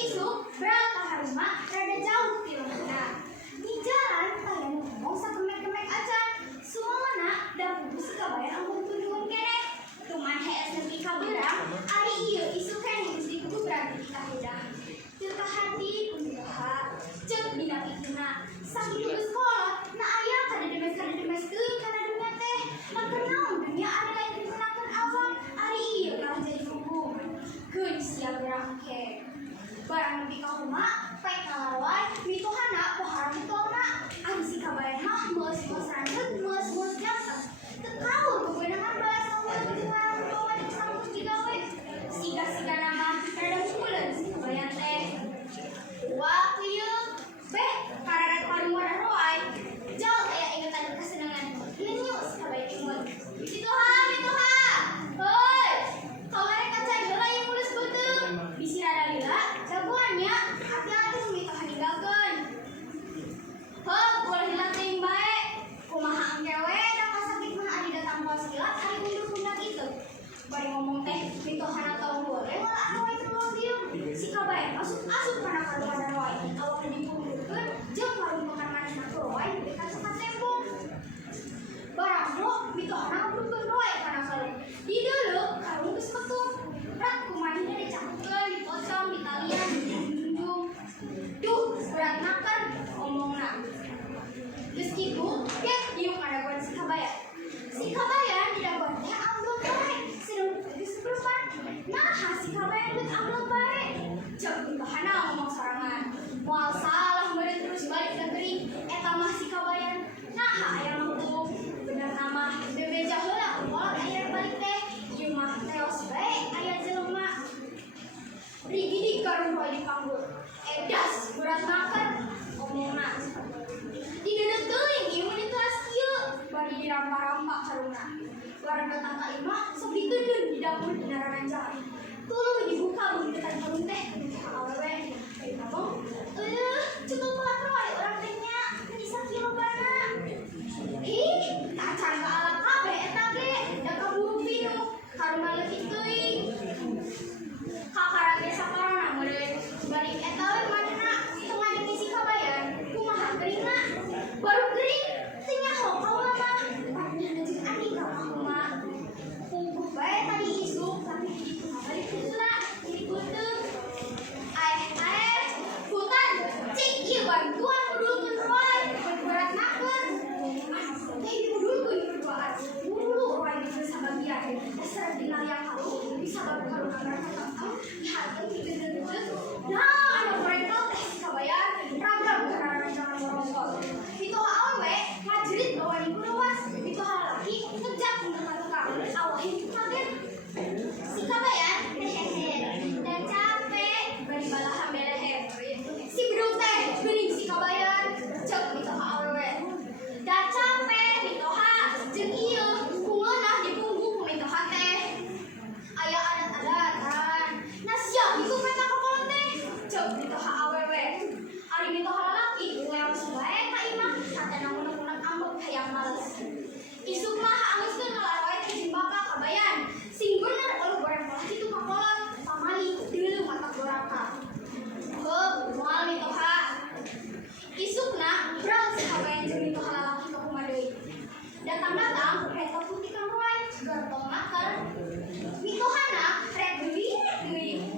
isuk berangkat haruma rada jauh pilihna. Di jalan tanya ngomong sakemek-kemek acan. Sumana dan pugus kabayar ampun tunjukun kene. Tuman hees nepi kaberang ari ieu isuk kene geus dikubrak di kahudang. Teu hati kumaha ceuk dina pikirna. Sakitu geus kolot na aya kadedemes-kadedemeskeun kana dunya teh. Lamun naon dunya ari lain digunakeun awak ari ieu kalah jadi kubu. Keun sia berangke. Barang nepi ka rumah, paek kalarway, mituhana pohara mitona. Ari si kabayan mah meus-meus rangkeut, meus-meus jasad. Teu kaur kebeunangan balas ngomong jeung warung tua jeung sangkus digawe. Siga-siga nama rada muleun si kabayan teh. Wah kieu, beh kareret warung warah roay. Jauh aya ingetan kasenengan. Nyu si kabayan imut. Mituha. Heuy, kamari kacai heula ieu mulus beuteung. Bisi rada lila, jagoannya hati-hati mitoha ninggalkeun. Heuh, boleh hilang teuing bae. Kumaha angkewe da kasakit mah adi datang pos silat ari undur-undak itu. Bari ngomong teh mitohana tong boleh wala roy terlalu diem. Si kabayan asup-asup kana karumana roy. Awakna dipundurkeun jeung warung makan manehna ku roy dekat ka tembok. Barang ro mitohana ngabrukeun roy kana kalung. Di deuleu kalung geus metu. Rat kumanehna dicakukeun, dipocong, ditalian, dijunjung. Duh, berat naker omongna. Geus kitu, get diuk ngadaguan si kabayan. Si kabayan didaguan teh amblok bae. Sedeng geus berupan. Naha si kabayan geus amblok bae. Ceuk mitohana ngomong sorangan. Moal salah meureun terus balik ka geuring. Eta mah si kabayan. Naha aya makluk. Bener nama bebeja heula kolot aya balik teh. Ieu mah teos bae aya jelema. Rigidi karun roy dipanggul. Edas berat naker omongna. Dideudeuh teuing ieu mah dituas kieu. Bari dirampa-rampa karuna. Barang datang ka imah sok diteudeuh di dapur dina ranjang. Tuluy dibuka beung dekat kalung teh awewe. Ari ngomong, cukup pelat roy urang teh nya. Teu sakilogana. Ih, kacan ka alat kabeh eta ge. Da kaburu pinu. Karuma leutik teuing. Kakarage saparona meureun. Bari eta we manehna teu ngadenge si kabayan. Kumaha geuringna? Baru geuring teu nyaho kaula mah. Panehna jeung adi ka mah. Pungguh bae tadi isuk tapi kitu mah balik heula. Jadi beuteung. Hutan, cik ieu bantuan ngudulkeun roy. Berat naker. Teh dibudulkeun berduaan. Bulu roy geus sabagian. Dasar dina yang halu bisa baru anggar katang. Diharkeun digeudeuh. Nah, anu goreng teh si kabayan ragam kana rancangan morongkol. Mitoha awewe ngajerit bawa di luas. Mitoha laki ngejak untuk tukang. Awahin kaget. Si kabayan hehehe. Da capek bari balaha belehe. Si bidung teh geuning si kabayan. Ceuk mitoha awewe. Da capek mitoha jeung ieu kungeunah dipunggung ku mitoha teh. Aya adat-adatan. Nah sia itu mereka kekolot teh. Ceuk mitoha awewe. Ari mitoha lalaki leos bae ka imah satena unek-unek ambek hayang males. Isuk mah anggeuskeun ngalarway teh jeung bapak kabayan. Sing bener uluh goreng pola kitu kakolot. Pamali deuleuh mata goraka. Heuh, moal mitoha. Isukna brang si kabayan jeung mitoha lalaki ka kumaha deui. Datang-datang eta putih kang roy gartong naker. Mitohana rek deui.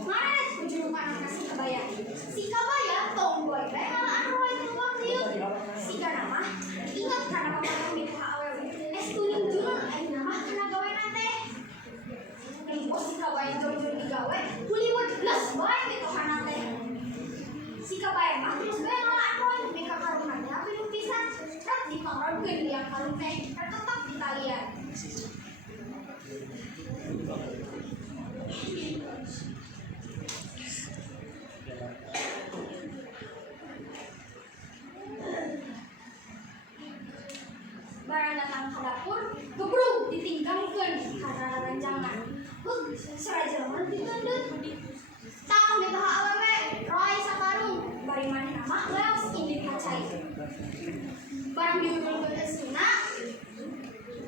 Mana ujung anakna si kabayan. Si kabayan tomboy bae ngalaan roy keluar liuk. Siga nama ingat kana paparan mitoha awewe. Tuning julun ayeuna mah kana gawean teh. Bos si kabayan jor-jor digawe, kuliwat blas bae mitohana teh. Si kabayan mah terus bae ngalaan roy nepi ka karuna teh api nu pisan. Rek dipangronkeun liang kalung teh, rek tetep ditalian. Barang datang ke dapur, gebruk ditinggalkeun karena ranjangan. Sara jelema diteundeut. Tah mitoha awewe, roy sakarung. Bari manehna mah leos indit kacai. Barang diunggulkeun eusina,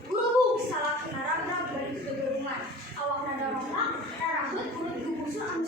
gurubuk salah kena rab-rab bari ke geurungan. Awakna darongrak, rarahut urut gubusul anu